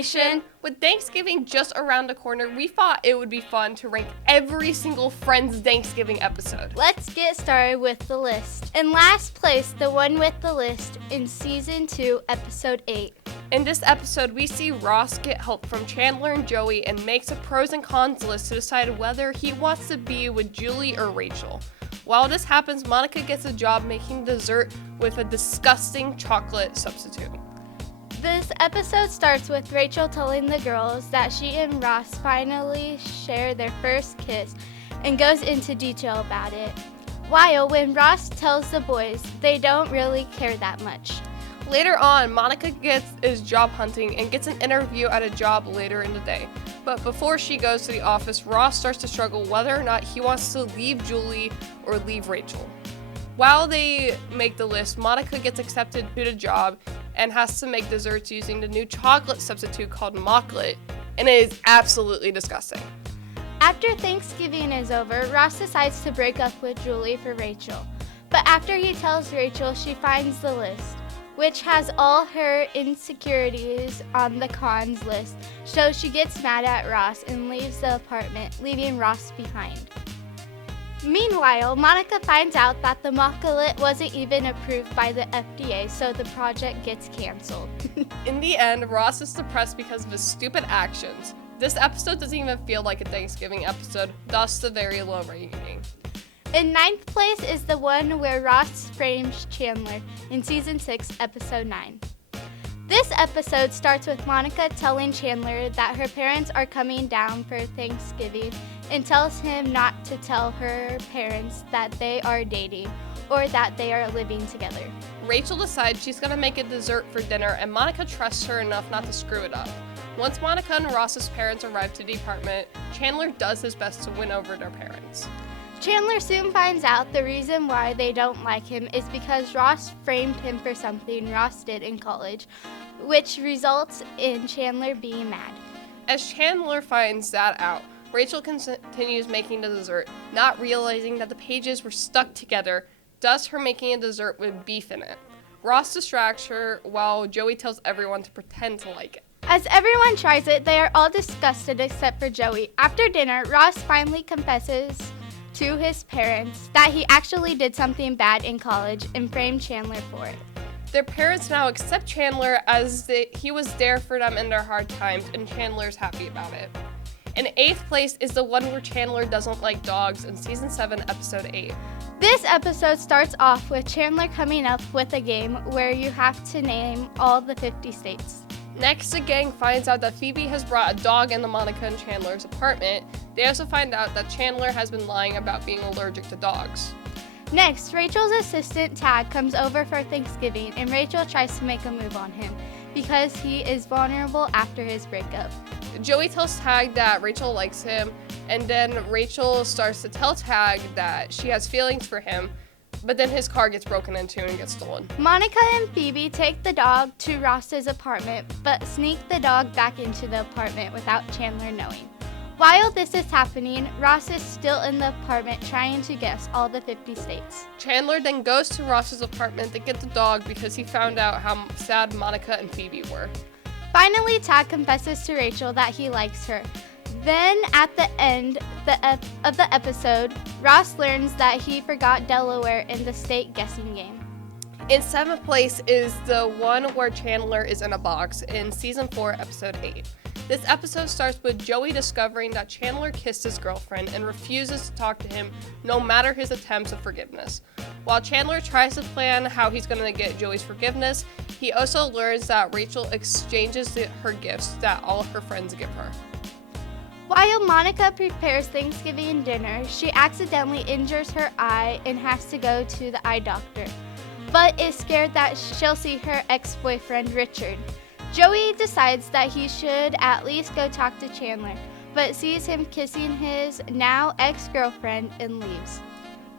Nation! With Thanksgiving just around the corner, we thought it would be fun to rank every single Friends Thanksgiving episode. Let's get started with the list. In last place, the one with the list in Season 2, Episode 8. In this episode, we see Ross get help from Chandler and Joey and makes a pros and cons list to decide whether he wants to be with Julie or Rachel. While this happens, Monica gets a job making dessert with a disgusting chocolate substitute. This episode starts with Rachel telling the girls that she and Ross finally share their first kiss and goes into detail about it. While when Ross tells the boys, they don't really care that much. Later on, Monica is job hunting and gets an interview at a job later in the day. But before she goes to the office, Ross starts to struggle whether or not he wants to leave Julie or leave Rachel. While they make the list, Monica gets accepted to the job and has to make desserts using the new chocolate substitute called mocklet, and it is absolutely disgusting. After Thanksgiving is over, Ross decides to break up with Julie for Rachel. But after he tells Rachel, she finds the list, which has all her insecurities on the cons list, so she gets mad at Ross and leaves the apartment, leaving Ross behind. Meanwhile, Monica finds out that the mocklet wasn't even approved by the FDA, so the project gets canceled. In the end, Ross is depressed because of his stupid actions. This episode doesn't even feel like a Thanksgiving episode, thus the very low rating. In ninth place is the one where Ross frames Chandler in Season 6, Episode 9. This episode starts with Monica telling Chandler that her parents are coming down for Thanksgiving and tells him not to tell her parents that they are dating or that they are living together. Rachel decides she's going to make a dessert for dinner, and Monica trusts her enough not to screw it up. Once Monica and Ross's parents arrive to the apartment, Chandler does his best to win over their parents. Chandler soon finds out the reason why they don't like him is because Ross framed him for something Ross did in college, which results in Chandler being mad. As Chandler finds that out, Rachel continues making the dessert, not realizing that the pages were stuck together, thus her making a dessert with beef in it. Ross distracts her while Joey tells everyone to pretend to like it. As everyone tries it, they are all disgusted except for Joey. After dinner, Ross finally confesses to his parents that he actually did something bad in college and framed Chandler for it. Their parents now accept Chandler as he was there for them in their hard times, and Chandler's happy about it. In eighth place is the one where Chandler doesn't like dogs in Season 7, Episode 8. This episode starts off with Chandler coming up with a game where you have to name all the 50 states. Next, the gang finds out that Phoebe has brought a dog into Monica and Chandler's apartment. They also find out that Chandler has been lying about being allergic to dogs. Next, Rachel's assistant Tad comes over for Thanksgiving, and Rachel tries to make a move on him because he is vulnerable after his breakup. Joey tells Tag that Rachel likes him, and then Rachel starts to tell Tag that she has feelings for him, but then his car gets broken into and gets stolen. Monica and Phoebe take the dog to Ross's apartment, but sneak the dog back into the apartment without Chandler knowing. While this is happening, Ross is still in the apartment trying to guess all the 50 states. Chandler then goes to Ross's apartment to get the dog because he found out how sad Monica and Phoebe were. Finally, Tad confesses to Rachel that he likes her. Then, at the end of the episode, Ross learns that he forgot Delaware in the state guessing game. In seventh place is the one where Chandler is in a box in Season 4, Episode 8. This episode starts with Joey discovering that Chandler kissed his girlfriend and refuses to talk to him no matter his attempts of forgiveness. While Chandler tries to plan how he's going to get Joey's forgiveness, he also learns that Rachel exchanges her gifts that all of her friends give her. While Monica prepares Thanksgiving dinner, she accidentally injures her eye and has to go to the eye doctor, but is scared that she'll see her ex-boyfriend Richard. Joey decides that he should at least go talk to Chandler, but sees him kissing his now ex-girlfriend and leaves.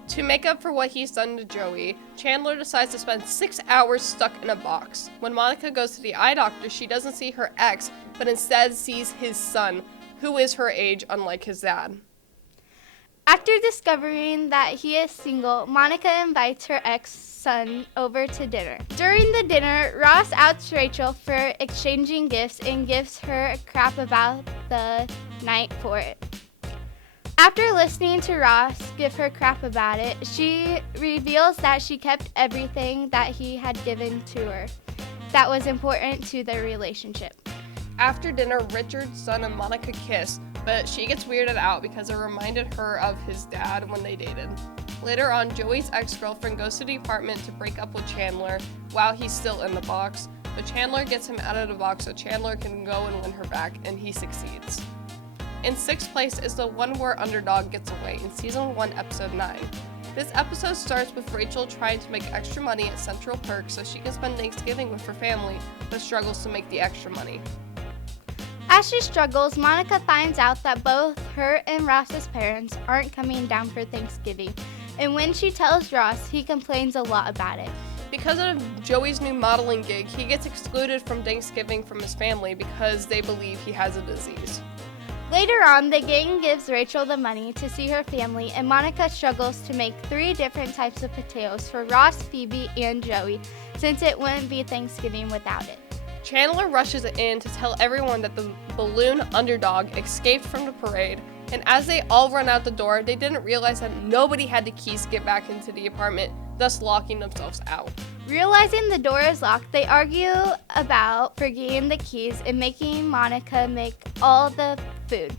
To make up for what he's done to Joey, Chandler decides to spend 6 hours stuck in a box. When Monica goes to the eye doctor, she doesn't see her ex, but instead sees his son, who is her age, unlike his dad. After discovering that he is single, Monica invites her ex-son over to dinner. During the dinner, Ross outs Rachel for exchanging gifts and gives her crap about the night for it. After listening to Ross give her crap about it, she reveals that she kept everything that he had given to her that was important to their relationship. After dinner, Richard's son and Monica kiss, but she gets weirded out because it reminded her of his dad when they dated. Later on, Joey's ex-girlfriend goes to the apartment to break up with Chandler while he's still in the box, but Chandler gets him out of the box so Chandler can go and win her back, and he succeeds. In sixth place is the one where Underdog gets away in Season 1, Episode 9. This episode starts with Rachel trying to make extra money at Central Perk so she can spend Thanksgiving with her family, but struggles to make the extra money. As she struggles, Monica finds out that both her and Ross's parents aren't coming down for Thanksgiving, and when she tells Ross, he complains a lot about it. Because of Joey's new modeling gig, he gets excluded from Thanksgiving from his family because they believe he has a disease. Later on, the gang gives Rachel the money to see her family, and Monica struggles to make 3 different types of potatoes for Ross, Phoebe, and Joey, since it wouldn't be Thanksgiving without it. Chandler rushes in to tell everyone that the balloon Underdog escaped from the parade, and as they all run out the door, they didn't realize that nobody had the keys to get back into the apartment, thus locking themselves out. Realizing the door is locked, they argue about forgetting the keys and making Monica make all the food.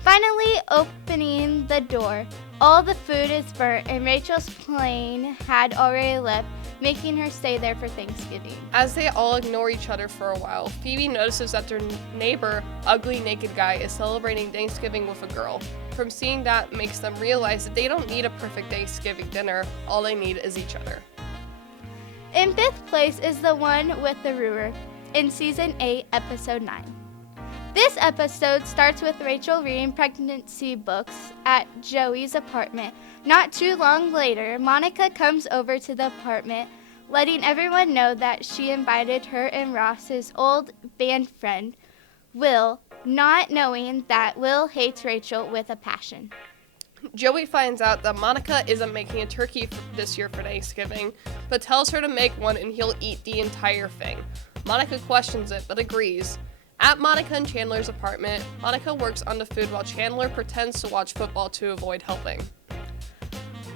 Finally, opening the door, all the food is burnt and Rachel's plane had already left, making her stay there for Thanksgiving. As they all ignore each other for a while, Phoebe notices that their neighbor, ugly naked guy, is celebrating Thanksgiving with a girl. From seeing that makes them realize that they don't need a perfect Thanksgiving dinner, all they need is each other. In 5th place is the one with the Rumer in Season 8, Episode 9. This episode starts with Rachel reading pregnancy books at Joey's apartment. Not too long later, Monica comes over to the apartment, letting everyone know that she invited her and Ross's old band friend, Will, not knowing that Will hates Rachel with a passion. Joey finds out that Monica isn't making a turkey this year for Thanksgiving, but tells her to make one and he'll eat the entire thing. Monica questions it, but agrees. At Monica and Chandler's apartment, Monica works on the food while Chandler pretends to watch football to avoid helping.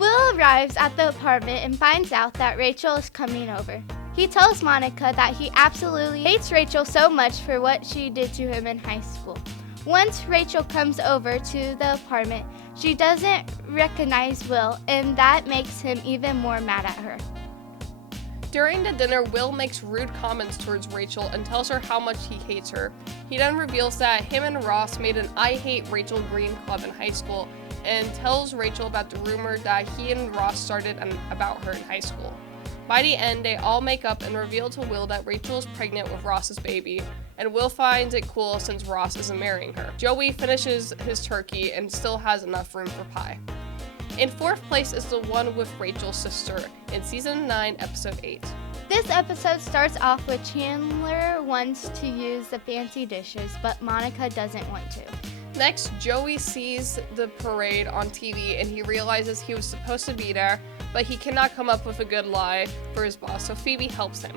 Will arrives at the apartment and finds out that Rachel is coming over. He tells Monica that he absolutely hates Rachel so much for what she did to him in high school. Once Rachel comes over to the apartment, she doesn't recognize Will, and that makes him even more mad at her. During the dinner, Will makes rude comments towards Rachel and tells her how much he hates her. He then reveals that him and Ross made an I Hate Rachel Green club in high school and tells Rachel about the rumor that he and Ross started about her in high school. By the end, they all make up and reveal to Will that Rachel is pregnant with Ross's baby, and Will finds it cool since Ross isn't marrying her. Joey finishes his turkey and still has enough room for pie. In 4th place is the one with Rachel's sister in Season 9, Episode 8. This episode starts off with Chandler wants to use the fancy dishes, but Monica doesn't want to. Next, Joey sees the parade on TV and he realizes he was supposed to be there, but he cannot come up with a good lie for his boss, so Phoebe helps him.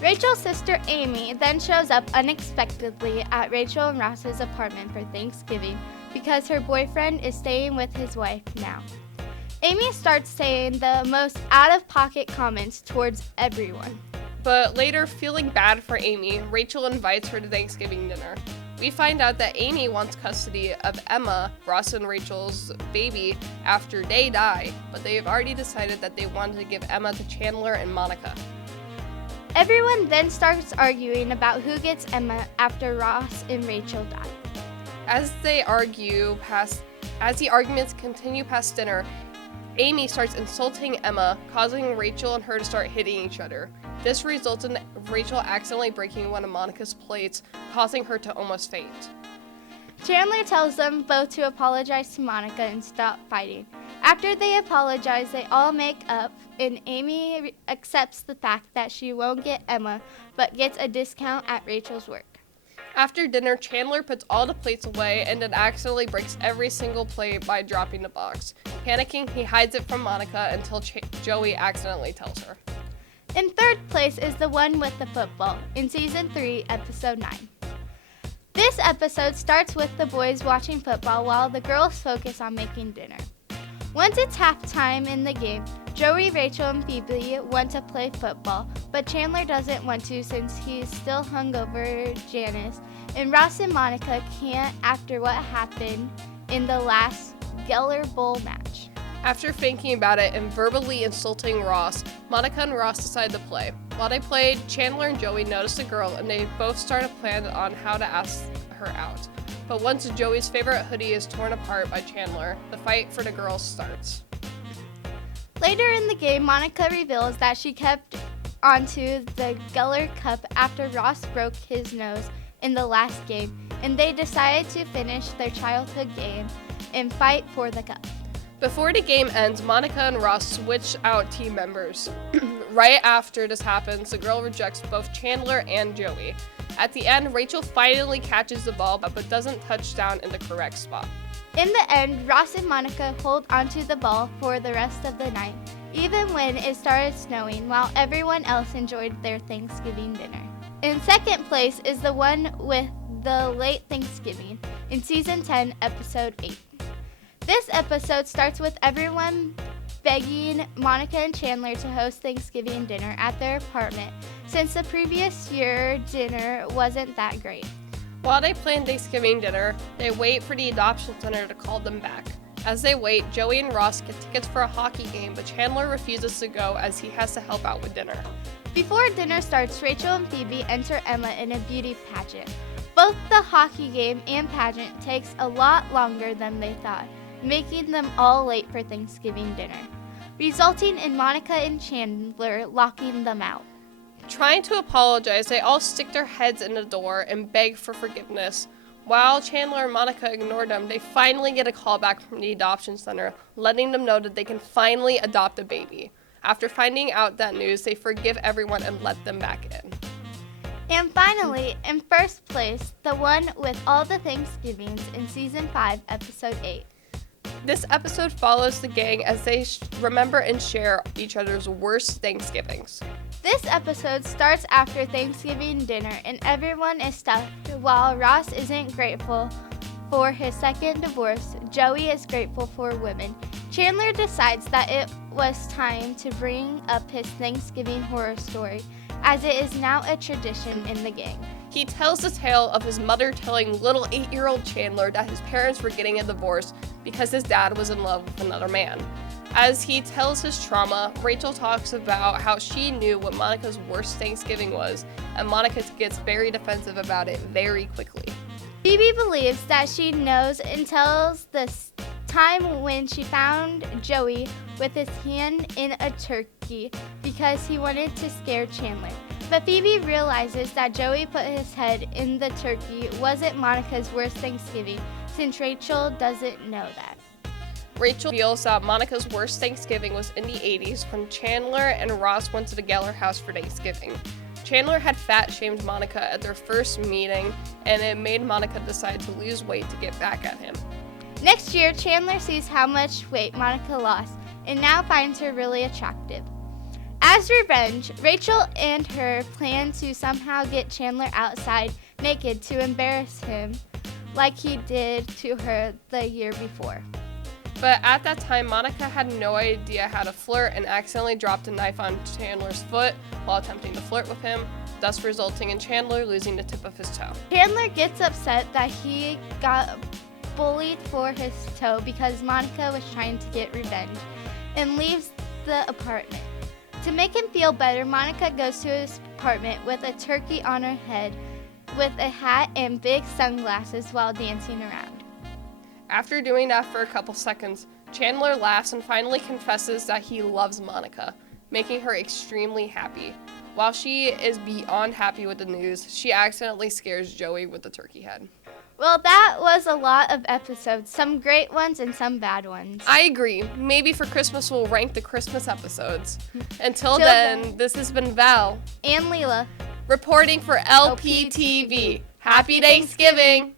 Rachel's sister Amy then shows up unexpectedly at Rachel and Ross's apartment for Thanksgiving because her boyfriend is staying with his wife now. Amy starts saying the most out-of-pocket comments towards everyone. But later, feeling bad for Amy, Rachel invites her to Thanksgiving dinner. We find out that Amy wants custody of Emma, Ross and Rachel's baby, after they die, but they have already decided that they want to give Emma to Chandler and Monica. Everyone then starts arguing about who gets Emma after Ross and Rachel die. As the arguments continue past dinner, Amy starts insulting Emma, causing Rachel and her to start hitting each other. This results in Rachel accidentally breaking one of Monica's plates, causing her to almost faint. Chandler tells them both to apologize to Monica and stop fighting. After they apologize, they all make up, and Amy accepts the fact that she won't get Emma, but gets a discount at Rachel's work. After dinner, Chandler puts all the plates away and then accidentally breaks every single plate by dropping the box. Panicking, he hides it from Monica until Joey accidentally tells her. In third place is the one with the football in Season 3, Episode 9. This episode starts with the boys watching football while the girls focus on making dinner. Once it's halftime in the game, Joey, Rachel, and Phoebe want to play football, but Chandler doesn't want to since he's still hung over Janice, and Ross and Monica can't after what happened in the last Geller Bowl match. After thinking about it and verbally insulting Ross, Monica and Ross decide to play. While they played, Chandler and Joey noticed a girl and they both start a plan on how to ask her out. But once Joey's favorite hoodie is torn apart by Chandler, the fight for the girls starts. Later in the game, Monica reveals that she kept onto the Geller Cup after Ross broke his nose in the last game, and they decided to finish their childhood game and fight for the cup. Before the game ends, Monica and Ross switch out team members. Right after this happens, the girl rejects both Chandler and Joey. At the end, Rachel finally catches the ball but doesn't touch down in the correct spot. In the end, Ross and Monica hold onto the ball for the rest of the night, even when it started snowing, while everyone else enjoyed their Thanksgiving dinner. In second place is the one with the late Thanksgiving in Season 10, Episode 8. This episode starts with everyone begging Monica and Chandler to host Thanksgiving dinner at their apartment since the previous year dinner wasn't that great. While they plan Thanksgiving dinner, they wait for the adoption center to call them back. As they wait, Joey and Ross get tickets for a hockey game, but Chandler refuses to go as he has to help out with dinner. Before dinner starts, Rachel and Phoebe enter Emma in a beauty pageant. Both the hockey game and pageant takes a lot longer than they thought, making them all late for Thanksgiving dinner, resulting in Monica and Chandler locking them out. Trying to apologize, they all stick their heads in the door and beg for forgiveness. While Chandler and Monica ignore them, they finally get a call back from the adoption center, letting them know that they can finally adopt a baby. After finding out that news, they forgive everyone and let them back in. And finally, in first place, the one with all the Thanksgivings in Season 5, Episode 8. This episode follows the gang as they remember and share each other's worst Thanksgivings. This episode starts after Thanksgiving dinner and everyone is stuffed. While Ross isn't grateful for his second divorce, Joey is grateful for women. Chandler decides that it was time to bring up his Thanksgiving horror story, as it is now a tradition in the gang. He tells the tale of his mother telling little 8-year-old Chandler that his parents were getting a divorce because his dad was in love with another man. As he tells his trauma, Rachel talks about how she knew what Monica's worst Thanksgiving was, and Monica gets very defensive about it very quickly. Phoebe believes that she knows and tells the time when she found Joey with his hand in a turkey because he wanted to scare Chandler. But Phoebe realizes that Joey put his head in the turkey wasn't Monica's worst Thanksgiving, since Rachel doesn't know that. Rachel feels that Monica's worst Thanksgiving was in the 80s when Chandler and Ross went to the Geller house for Thanksgiving. Chandler had fat-shamed Monica at their first meeting, and it made Monica decide to lose weight to get back at him. Next year, Chandler sees how much weight Monica lost and now finds her really attractive. As revenge, Rachel and her plan to somehow get Chandler outside naked to embarrass him like he did to her the year before. But at that time, Monica had no idea how to flirt and accidentally dropped a knife on Chandler's foot while attempting to flirt with him, thus resulting in Chandler losing the tip of his toe. Chandler gets upset that he got bullied for his toe because Monica was trying to get revenge and leaves the apartment. To make him feel better, Monica goes to his apartment with a turkey on her head with a hat and big sunglasses while dancing around. After doing that for a couple seconds, Chandler laughs and finally confesses that he loves Monica, making her extremely happy. While she is beyond happy with the news, she accidentally scares Joey with the turkey head. Well, that was a lot of episodes, some great ones and some bad ones. I agree. Maybe for Christmas we'll rank the Christmas episodes. Until Till then, then. this has been Val And Leela. reporting for LPTV. Happy Thanksgiving!